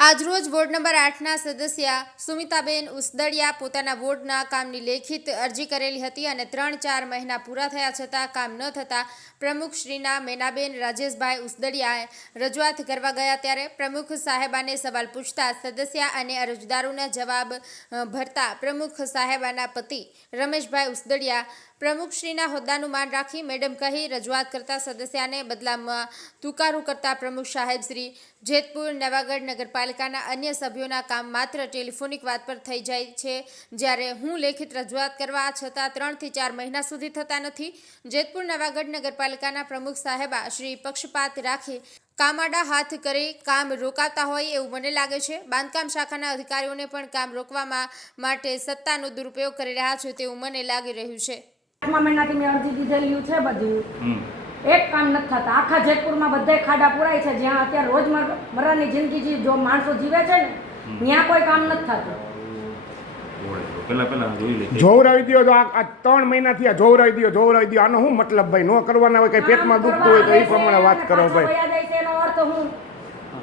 આજરોજ ward number આઠના સદસ્ય સુમિતાબેન ઉસદડિયા પોતાના વોર્ડના કામની લેખિત અરજી કરેલી હતી અને ત્રણ ચાર મહિના પૂરા થયા છતાં કામ ન થતાં પ્રમુખ શ્રીના મેનાબેન રાજેશભાઈ ઉસદડિયાએ રજૂઆત કરવા ગયા ત્યારે પ્રમુખ સાહેબાને સવાલ પૂછતા સદસ્ય અને અરજદારોના જવાબ ભરતા પ્રમુખ સાહેબાના પતિ રમેશભાઈ ઉસદડિયા પ્રમુખશ્રીના હોદ્દાનું માન રાખી મેડમ કહી રજૂઆત કરતા સદસ્યાને બદલામાં તુકારું કરતા પ્રમુખ સાહેબશ્રી જેતપુર, નવાગઢ નગરપાલિકાના અન્ય સભ્યોના કામ માત્ર ટેલિફોનિક વાત પર થઈ જાય છે. જ્યારે હું લેખિત રજૂઆત કરવા છતાં ત્રણથી ચાર મહિના સુધી થતા નથી. જેતપુર, નવાગઢ નગરપાલિકાના પ્રમુખ સાહેબા શ્રી પક્ષપાત રાખી કામાડા હાથ કરી કામ રોકાતા હોય એવું મને લાગે છે. બાંધકામ શાખાના અધિકારીઓને પણ કામ રોકવામાં માટે સત્તાનો દુરુપયોગ કરી રહ્યા છે તેવું મને લાગી રહ્યું છે. આઠમા મહિનાથી મેં અરજી દીધેલું છે બધું? એક કામ નથી થતા. આખા જેતપુરમાં બધાય ખાડા પુરાય છે. જ્યાં અત્યારે રોજમર્રાની જિંદગી જે જો માણસો જીવે છે ને ત્યાં કોઈ કામ નથી થતું. તો પેલા પેલા જોઈ લે. જોવરાવી દ્યો તો આ ત્રણ મહિનાથી આ જોવરાવી દ્યો જોવરાવી દ્યો. આનો શું મતલબ ભાઈ? નો કરવાના હોય કઈ પેટમાં દુખતું હોય તો એ પ્રમાણે વાત કરો ભાઈ. પાછા વયા જાય છે એનો અર્થ હું?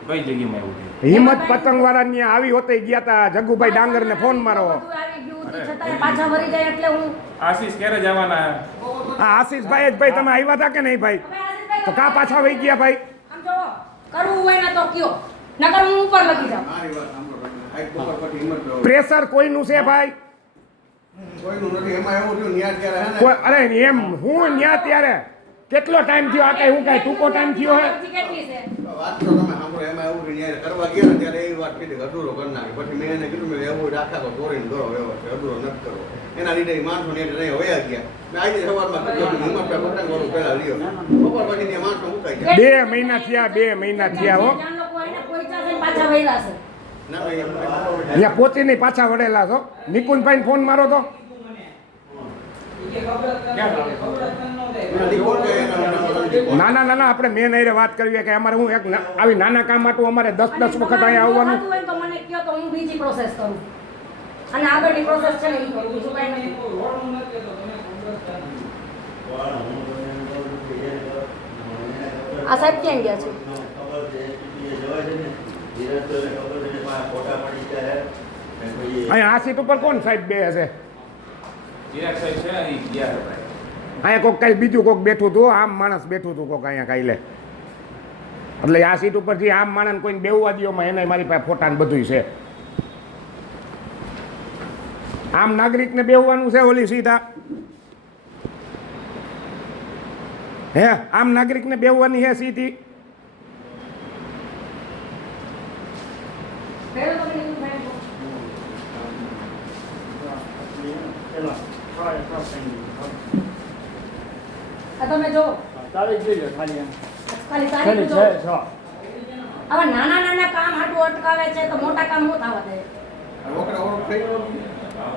કઈ જગ્યામાં હિંમત પતંગ વાળા આવી હોતે ગયા તા જગુભાઈ ડાંગર ને ફોન મારો. ગયું પાછા વળી જાય એટલે હું આશીષ ક્યારે જવાના? આ આશીષભાઈ જ ભાઈ તમે આવ્યા હતા કે નહીં ભાઈ? તો કા પાછા વહી ગયા ભાઈ? આમ જો કરવું હોય ને તો કયો. નકર હું ઉપર લગી જાઉં. મારી વાત સાંભળો ભાઈ. આ એક બપોર પછી હિંમત કરો. પ્રેશર કોઈનું છે ભાઈ? કોઈનું નથી એમાં એવું થયું ન્યા ત્યારે હે ને? કોઈ અરે એમ હું ન્યા ત્યારે કેટલો ટાઈમ થયો? આ કઈ હું કઈ ટૂંકો ટાઈમ થયો હે? વાત તો તમે સાંભળો એમાં એવું કરવા ગયા ત્યારે વાત કીધી અધૂરો કરી નાખે પછી મેં એને કીધું મેં એવું રાખા તો ચોરીને કરો વ્યવહાર છે અધૂરો નથી કરવો. એના લીધે માણસો ને એટલે નહીં વયા ગયા. મેં આજે સવારમાં કીધું કે હિંમત પે પતંગ વાળું પહેલા લ્યો. બપોર પછી ત્યાં માણસો મુકાઈ ગયા. બે મહિના થયા બે મહિના થયા હો. ના ભાઈ નહીં. પાછા વળેલા છો. નિકુંજભાઈ ફોન મારો તો. એના ના ના ના આપણે મેં નહીં વાત કરવી કે અમારે હું એક આવી નાના કામ માટે અમારે દસ દસ વખત અહીંયા આવવાનું. થતું હોય તો મને કયો તો હું બીજી પ્રોસેસ કરું. અને આગળની પ્રોસેસ છે ને એ કરું બીજું કાંઈ નથી. આ સાહેબ ક્યાં ગયા છે? અહીંયા આ સીટ ઉપર કોણ સાહેબ બે હશે ચિરાગ સાહેબ છે ગયા હતા અહીંયા કોક કઈ બીજું કોક બેઠું હતું આમ માણસ બેઠું હતું કોક અહીંયા કાલે એટલે આ સીટ ઉપરથી આમ માણસ કોઈને બેવવા દ્યોમાં એને મારી પાસે ફોટા ને બધું છે આમ નાગરિકને બેહવાનું છે ઓલી સીધા હે આમ નાગરિકને બેહવાની હે સીધી Thank ભાઈ આ તમે જો. તારીખ જોઈ ખાલી ખાલી ખાલી તારીખ જો. છ આવા નાના નાના કામ હાટું અટકાવે છે તો મોટા કામ શું થવા દે?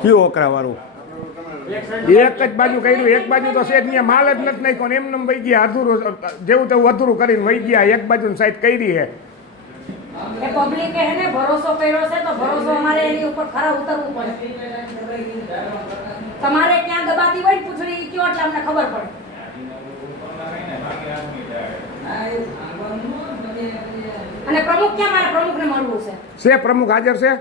કયું ઓકરા વાળું એક જ બાજુ કર્યું એક બાજુ તો શેઠ ને માલ જ નથી નાખ્યો એમ વહી ગયા અધૂરું જેવું તેવું અધૂરું કરીને વહી ગયા એક બાજુ સાઈડ કરી છે એ પબ્લિકે હે ને ભરોસો કર્યો છે તો ભરોસો અમારે એની ઉપર ખરા ઉતરવું પડે. તમારે ક્યાં દબાતી હોય ને પૂછડી કયો એટલે અમને ખબર પડે. અને પ્રમુખ ક્યાં મારા પ્રમુખને મળવું છે? છે પ્રમુખ હાજર છે?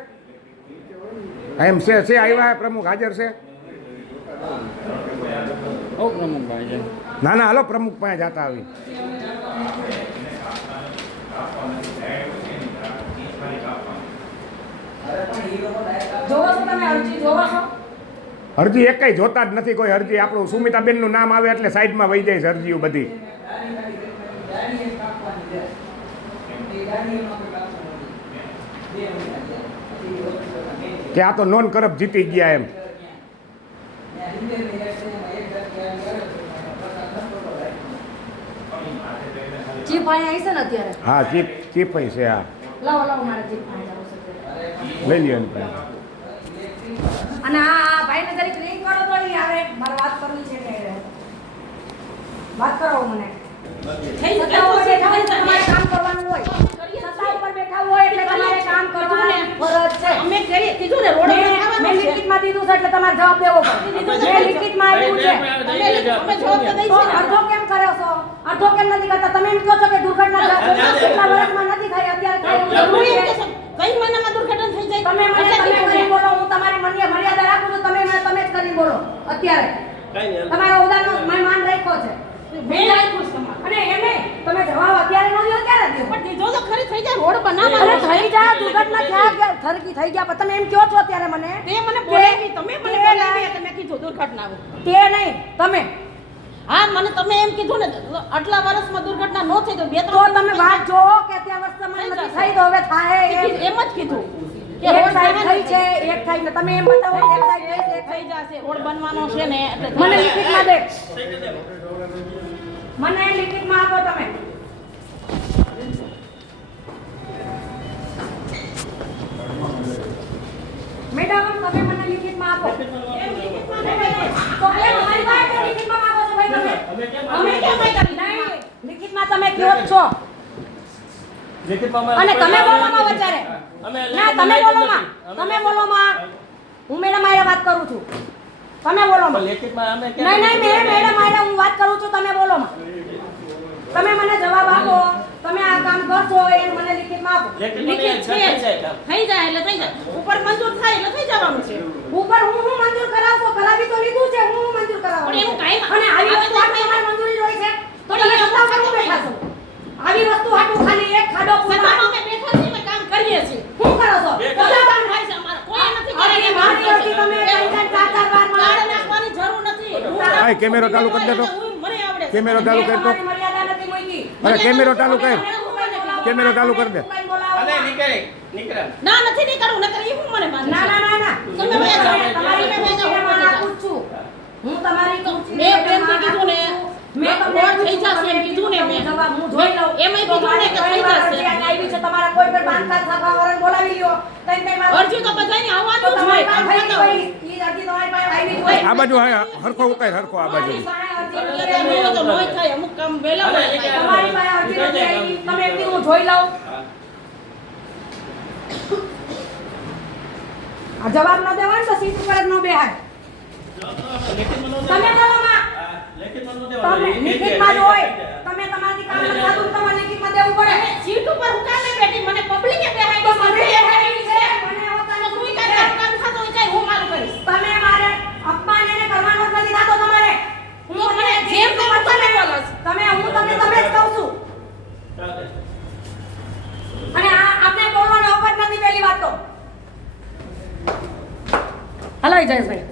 એમ છે છે આવ્યા પ્રમુખ હાજર છે? ના ના હાલો પ્રમુખ પાસે જતા આવી. જોવો છો અરજી એક કઈ જોતા જ નથી કોઈ અરજી. આપણું સુમિતાબેનનું નામ આવે એટલે સાઈડમાં વહી જાય છે અરજીઓ બધી. કે આ તો નોન કરપ જીતી ગયા એમ. ચીપ અહીંયા આવી છે ને અત્યારે? હા ચીફ ચીફ છે હા. લાવો લાવો મારા ચીફ અહીંયા લઈ લ્યો અને આ આ ભાઈને જરીક રિંગ કરો તો ઈ આવે. મારે વાત કરવી છે કે વાત કરાવો મને. થઈ ઉપર મેં જવાબ દેવો અડધો કેમ કર્યો અડધો કેમ નથી કરતા? તમે કહો છો દુર્ઘટના કેટલા નથી થઈ? અત્યારે કઈ મહિનામાં દુર્ઘટના બોલો હું તમારી મન્ય મર્યાદા રાખું છું. તમે મને તમે જ કરી બોલો અત્યારે. તમારો ઉદાહરણ મહેમાન રાખ્યો છે. મેં રાખ્યું અને એમે તમે જવાબ પણ દીધો તો ખરી થઈ જાય રોડ અરે થઈ ગયા દુર્ઘટના થયા થરકી થઈ ગયા પણ તમે એમ કહો છો અત્યારે મને? તે મને બોલાવી તમે મને બોલાવી તમે કીધું દુર્ઘટના તે નહીં. તમે? હા મને તમે એમ કીધું ને આટલા વર્ષમાં દુર્ઘટના ન થઈ તો બે તો તમે વાત કે ત્યાં વર્ષમાં થઈ નથી થઈ તો હવે થાય એમ. જ કીધું કે રોડ થઈ છે. એક થાય ને. તમે એમ બતાવો એક થાય થઈ એક થઈ જશે રોડ બનવાનો છે ને એટલે મને લિખિતમાં દે. મને લિખિતમાં આપો તમે. તમે છો. અને તમે બોલોમાં વચારે ના તમે બોલોમાં તમે બોલોમાં હું મેડમ આરે વાત કરું છું. તમે બોલોમાં નહીં નહીં મેં મેડમ આરે હું વાત કરું છું તમે બોલોમાં તમે મને જવાબ આપો. તમે આ કામ કરશો એ મને લિખિતમાં આપો. લિખિત છે થઈ જાય એટલે થઈ જાય. ઉપર મંજૂર થાય એટલે થઈ જવાનું છે. ઉપર હું હું મંજૂર કરાવશો કરાવી તો લીધું છે હું મંજૂર કરાવું પણ એનું કાઈ અને આવી વસ્તુ તો હાટુ તમારે મંજૂરી હોય છે તો પણ તમે એ સત્તા વસ્તુ ઉપર બેઠા છો આવી વસ્તુ હાટુ ખાલી એક ખાડો સત્તામાં પૂરવા અમે બેઠા છીએ અમે કામ કરીએ છીએ શું કરો છો બધા કામ થાય છે અમારે કોઈ નથી કરે અરે એ મારી માનીએ અરજી છીએ. તમે ત્રણ ત્રણ ચાર ચાર વારમાં ગાળ નાખવાની જરૂર નથી આય, કેમેરો ચાલુ કરી દે તો. હું મને આવડે છે. કેમેરો ચાલુ કરી કર તો તમારી મર્યાદા નથી મૂકી. અરે કેમેરો ચાલુ કર. કેમેરો ચાલુ કરી દે. ના નથી નીકળવું નકર ઈ હું મને ના ના ના ના. તમે તમારી તમે વયા જાઓ, ખુરશીને હું વયા આપું છું. હું તમારી ખુરશીને મેં પ્રેમથી કીધું ને, છું. મેં તમને રોડ થઈ પૂછ્યું, જશે એમ તમે કીધું ને મેં. જવાબ હું જોઈ લઉં એમાંય તો કીધું ને કે મારી થઈ વાર જશે. અરજી અહીંયા આવી છે તમારા કોઈ થાપા બાંધકામ બોલાવી લ્યો. તઈ કઈ વાત અરજી તો બધાયની તો આવવાનું જ તમારી પાસે ઈ અરજી તમારી પાસે આવી જ હોય. આ બાજુ હા હરખો ઉતાર હરખો આ બાજુ. એટલે અમુક કામ વેલા તમારી પાસે અરજી નથી આવી. તમે કીધું હું જોઈ લઉં. આ જવાબ ન દેવાનો તો સીટ ઉપર જ ન બેહાય. તમે બોલો માં તમે લિખિતમાં જ હોય તમે તમારી કામ નથી થતું તમારે લિખિતમાં દેવું પડે સીટ ઉપર હું કામ નહીં બેઠી મને પબ્લિકે બેહાડી તો છે. મને બેહાડી છે મને તો હોતા તું ઈ કાંઈ તારું કામ થતું હોય કાંઈ હું મારું કરીશ તમે મારે અપમાન એને કરવાનો જ નથી થતો તમારે હું તો મને મને જેમ તેમ તમે તમે બોલો છો. તમે હું તમને તમે જ કહું છું અને આ આપણે બોલવાનો અવકાશ નથી પહેલી વાત તો. હલો જયેશભાઈ.